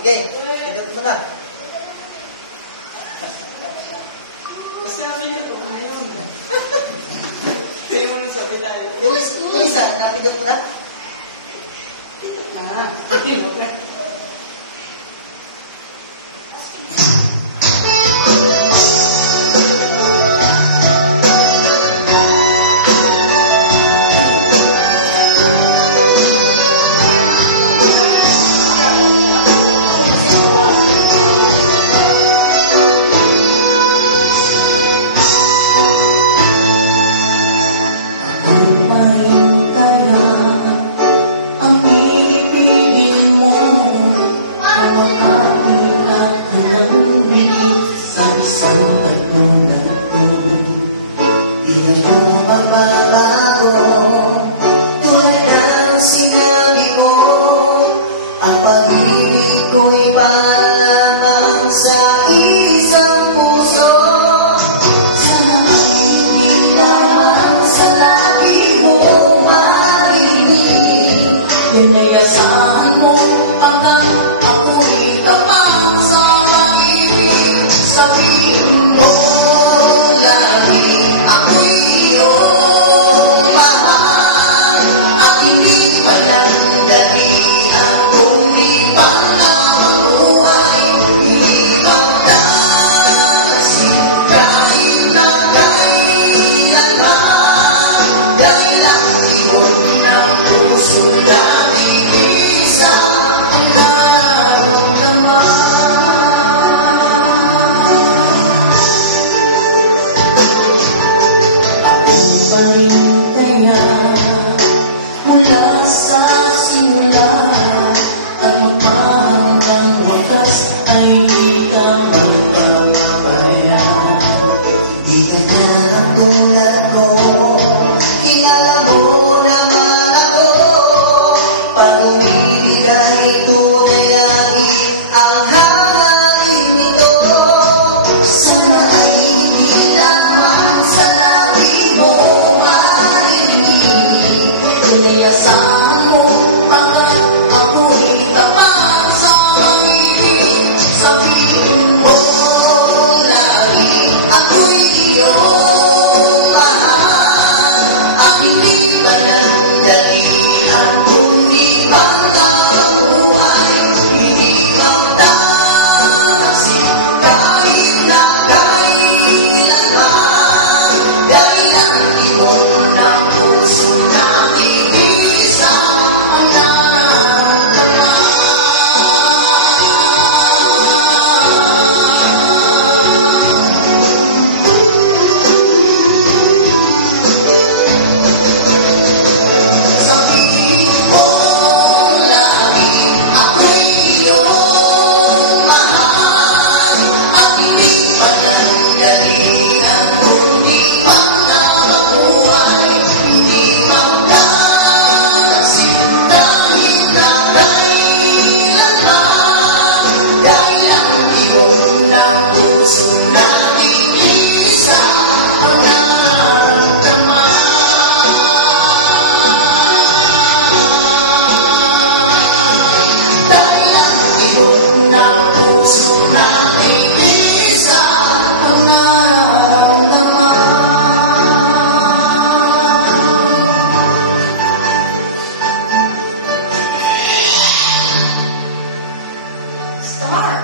Sige, ikot mo na. Sabi ka po, ayaw mo. Ayaw mo nang sabi tayo. Yung isa, napidot na. Hindi mo ka. Inayasahan mo hanggang ako'y tapat sa pag-ibig. Sabihin mo lagi ako'y iyong mahal. At hindi palandalian kung di ba na mabuhay. Ikaw darasin kahit na kailanman. Dahil ang iwan ng puso na mula sa simula at magpahanggang wakas ay di ka magpapabayaan. Di ka na ang tulad ko, kilala mo naman ako. Pag umibig ay tunay lagi ang hangin nito. Sana ay hindi lamang sa labi mo marinig. Inayasahan mo hanggang ako'y tapat sa pag-ibig. Sabihin mo lagi ako'y iyong mahal. At hindi palandalian kung di ba na mabuhay. Hindi ka darasin kahit na kailanman. Dahil ang ibon ng puso natin isa ang nararamdaman. Sabihin mo lagi ako'y iyong mahal. At hindi palandalian kung di pa na mabuhay. Hindi magdarasin kahit na kailanman. Dahil ang ibon ng puso natin isa ang nararamdaman. Dahil ang ibon ng puso natin isa ang nararamdaman. Star.